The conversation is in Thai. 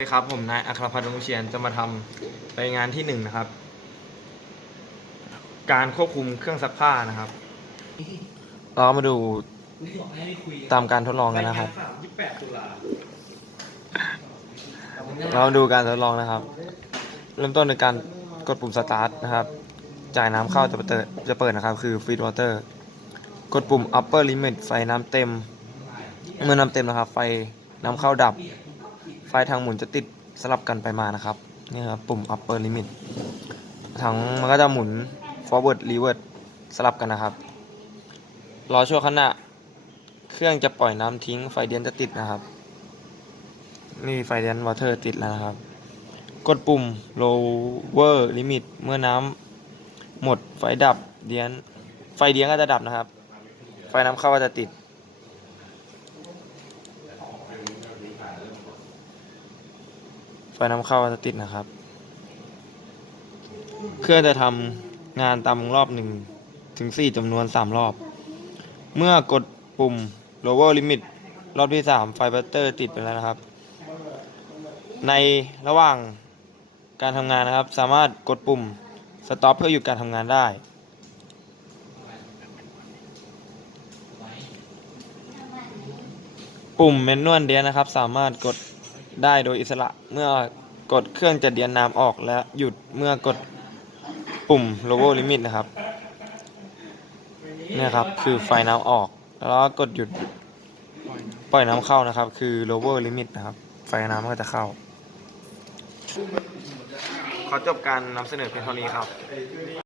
สวัสดีครับผมนายอัครพัฒน์ดวงเชียนจะมาทำรายงานที่หนึ่งนะครับ การควบคุมเครื่องซักผ้านะครับ เรามาดูตามการทดลองกันนะครับ เรามาดูการทดลองนะครับ เริ่มต้นในการกดปุ่มสตาร์ทนะครับ จ่ายน้ำเข้าจะเปิดจะเปิดนะครับ คือ feed water กดปุ่ม upper limit ไฟน้ำเต็ม เมื่อน้ำเต็มนะครับ ไฟน้ำเข้าดับ ไฟทางหมุนจะติดสลับกันไปมานะครับนี่ครับปุ่ม upper limit ถังมันก็จะหมุน forward reverse สลับกันนะครับ รอชั่วขณะ เครื่องจะปล่อยน้ำทิ้ง ไฟเดียนจะติดนะครับ นี่ไฟเดียนวอเตอร์ติดแล้วนะครับ กดปุ่ม lower limit เมื่อน้ำหมดไฟดับเดียน ไฟเดียนก็จะดับนะครับ ไฟน้ำเข้าก็จะติด ไฟน้ำเข้าจะติดนะครับ เครื่องจะทำงานตามรอบหนึ่งถึงสี่จำนวนสามรอบ เมื่อกดปุ่ม lower limit รอบที่สามไฟบัตเตอร์ติดไปแล้วนะครับ ในระหว่างการทำงานนะครับ สามารถกดปุ่ม stop เพื่อหยุดการทำงานได้ปุ่มเมนนวลเดียนะครับ สามารถกด ได้โดยอิสระเมื่อกดเครื่องจะเดียนน้ำออกและหยุดเมื่อกดปุ่ม lower limit นะครับนี่ครับคือไฟน้ำออก แล้วก็กดหยุดปล่อยน้ำเข้านะครับ คือ lower limit นะครับ ไฟน้ำก็จะเข้า ขอจบการนำเสนอเพียงเท่านี้ครับ